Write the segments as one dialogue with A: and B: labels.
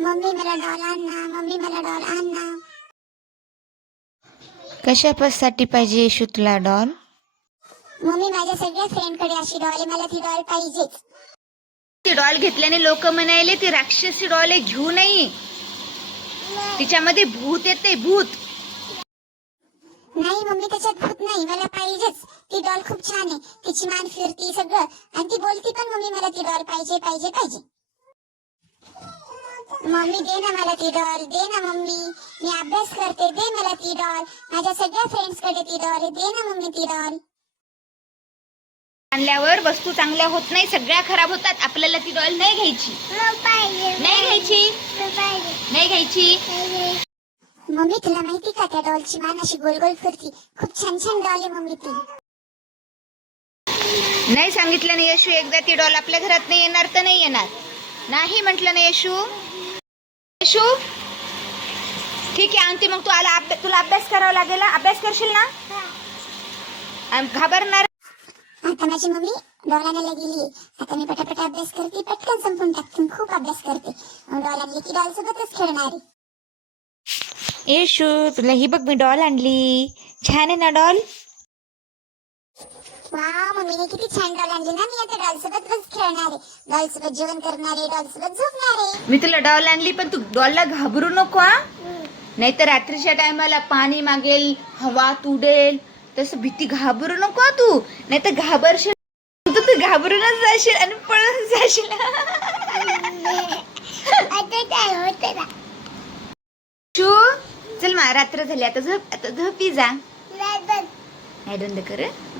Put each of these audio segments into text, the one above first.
A: Mummy मला doll आण ना मम्मी मला डॉल आण. ना
B: कशासाठी पाहिजे येशू तुला डॉल?
A: मम्मी माझ्या सगळ्या फ्रेंडकडे अशी डॉल आहे मला ती डॉल पाहिजेच.
B: ती डॉल घेतल्याने लोक म्हणायले ती राक्षसी डॉल आहे घेऊ नाही. तिच्यामध्ये भूत येते भूत.
A: नाही मम्मी त्याच्यात भूत नाही मला पाहिजेच. ती डॉल खूप छान आहे. तिची मान फिरती सगळं. आणि ती बोलती पण मम्मी मला ती डॉल पाहिजे पाहिजे पाहिजे. मम्मी दे ना मला ती डॉल दे ना मम्मी. मी अभ्यास करते दे मला ती डॉल माझ्या सगळ्या फ्रेंड्सकडे ती डॉल दे ना मम्मी ती डॉल
B: आणल्यावर वस्तू चांगल्या होत नाही सगळ्या खराब होतात. आपल्याला ती डॉल नाही घ्यायची. नाही घ्यायची. नाही घ्यायची.
A: मम्मी तुला माहिती का त्या डॉलची मान अशी गोल गोल फिरती? खूप छान छान डॉल आहे मम्मी ती.
B: नाही सांगितलं ना यशू एकदा ती डॉल आपल्या घरात नाही येणार तर नाही येणार. नाही म्हटलं ना यशू? यशू ठीक आहे आणते मग तू आला तुला अभ्यास करावा लागेल? अभ्यास करशील ना? घाबरणार
A: आता माझी मम्मी डॉल आणायला गेली. आता मी पटापट अभ्यास करते पटकन संपून टाकते खूप अभ्यास करते. डॉल आणली की डॉल सोबतच खेळणार.
B: येशू तुला ही बघ मी डॉल आणली. छान आहे ना डॉल?
A: वा मम्मीने किती छान डॉल आणली ना. मी आता डॉल सोबत रोज खेळणार. आहे डॉल सोबत जेवण करणार आहे डॉल सोबत झोपणार. आहे
B: मी तुला डॉल आणली पण तू डॉलला घाबरू नको हा. नाही तर रात्रीच्या टायमाला पाणी मागेल हवा तुडेल. तसं भीती घाबरू नको हा तू. नाही तर घाबरशील. तू तू घाबरूनच जाशील आणि पळून जाशील.
A: आता काय होते ना
B: शू चल मा रात्र झाली. आता झोप आता झोपी जा. नाही बंद कर हं?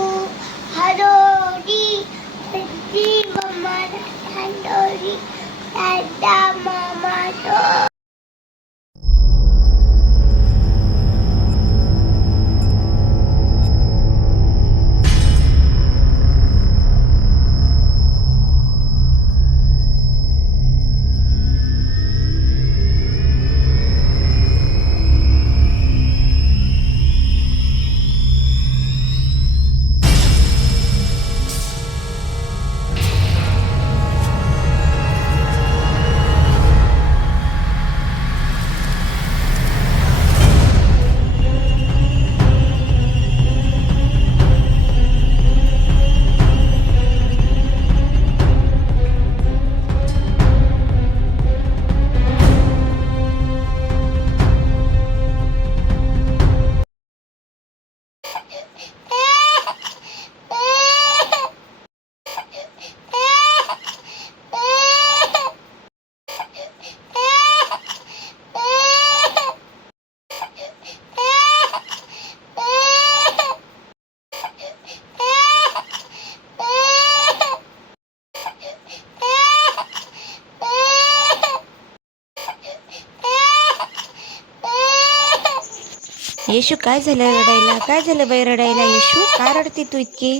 B: येशू काय झालं रडायला? काय झालं बाई रडायला? येशू का रडते तू इतकी?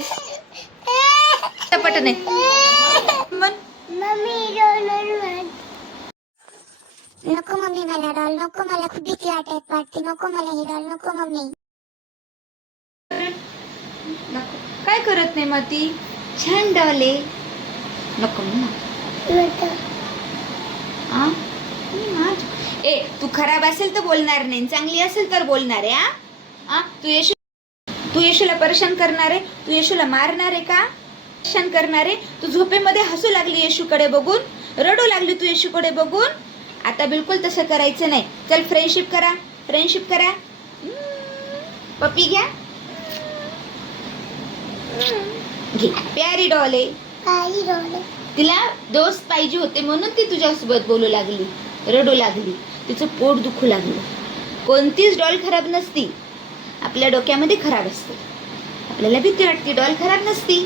B: पट नाही. मन
A: मम्मी डॉलर नको मम्मी मला डॉल. नको मला खूप भीती वाटत वाटते नको मला ही डॉल. नको मम्मी.
B: काय करत नाही मग ती छान डॉले. नको मग आ? मी माझ- ए तू खराब असेल तर बोलणार नाही. चांगली असेल तर बोलणार आहे आ? आ? तू येशू तू येशूला परेशान करणार आहे? तू येशूला मारणार आहे का? परेशान करणार तू झोपेमध्ये हसू लागली येशूकडे बघून? रडू लागली तू येशूकडे बघून? आता बिलकुल तसं करायचं नाही. चल फ्रेंडशिप करा. फ्रेंडशिप करा. पप्पी घ्या. घे. प्यारी डॉल आहे.
A: काही डॉल
B: तिला दोस्त पाहिजे होते म्हणून ती तुझ्यासोबत बोलू लागली. रडू लागली. तिचं पोट दुखू लागलं. कोणतीच डॉल खराब नसती. आपल्या डोक्यामध्ये खराब असते. आपल्याला भीती वाटते डॉल खराब नसती.